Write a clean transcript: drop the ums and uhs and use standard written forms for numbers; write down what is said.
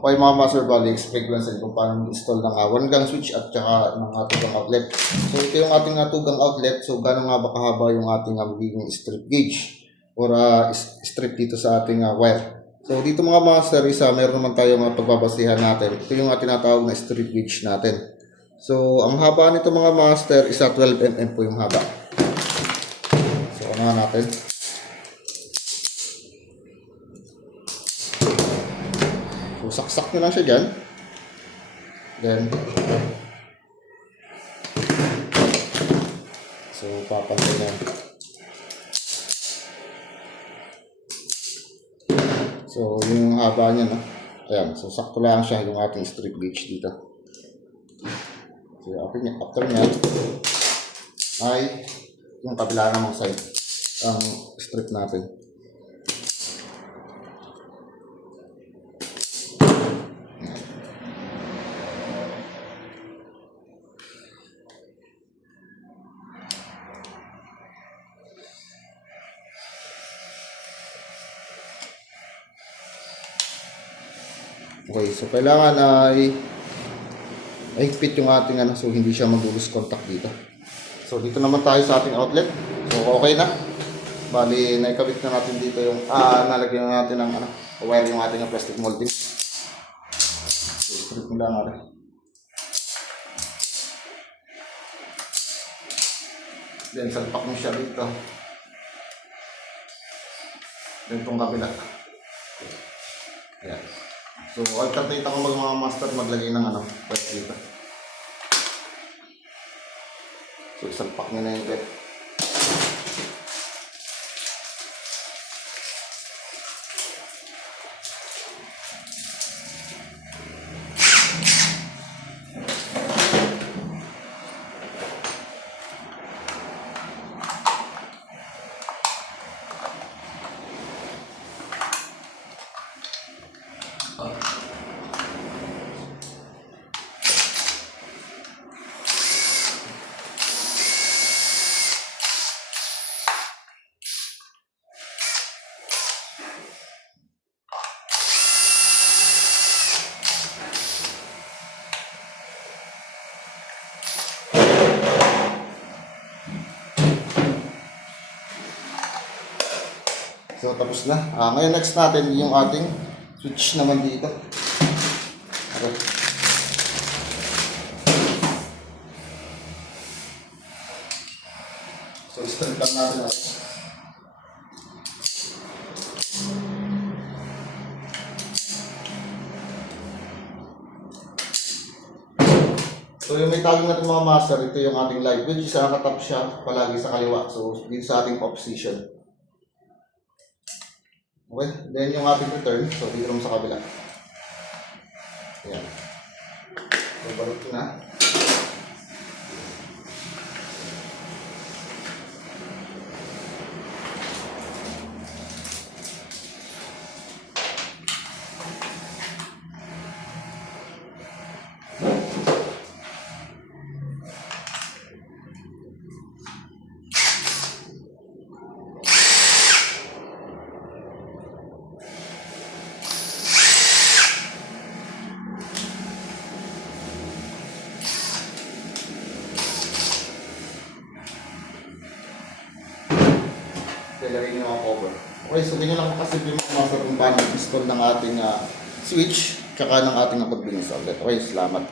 Okay mga master, bali explain ko lang sa inyo kung paano install ng 1-gang switch at saka ng tugang outlet. So ito yung ating tugang outlet. So gano'n nga ba kahaba yung ating magiging strip gauge or strip dito sa ating wire. So dito mga master, meron naman tayo mga pagbabasihan natin. Ito yung tinatawag na strip gauge natin. So ang haba nito mga master is 12 mm po yung haba. So ano natin? So, saksak nyo lang siya dyan. Then, so, papantay na. So, yung haba niya, no? Ayan. So, sakto lang siya yung ating strip gauge dito. So, after niya, ay yung kabila namang side ang strip natin. Okay, so kailangan ay higpit yung ating so hindi siya mag-lose contact dito. So dito naman tayo sa ating outlet. So okay na. Bali, naikabit na natin dito yung nalagyan na natin ng wire yung ating plastic molding. So strip mo lang natin. Then salpak mo siya dito. Then itong kabila. Ayan. So, alternate ako mga master maglagay ng pwede dito. So, isalpak nyo na yung bed. So, tapos na. Ngayon, next natin yung ating switch naman dito. Okay. So, strip lang natin ako. So, yung may tagong natin mga master, ito yung ating light, which is nakatap siya palagi sa kaliwa. So, dito sa ating off position. Okay, then yung ating return, so dito naman sa kabila. Ayan. So, balot na. Ilagay nyo ang cover. Okay, so ganyan lang kasimple mga master kung paano install ng ating switch tsaka ng ating pagbinis outlet. Okay, salamat.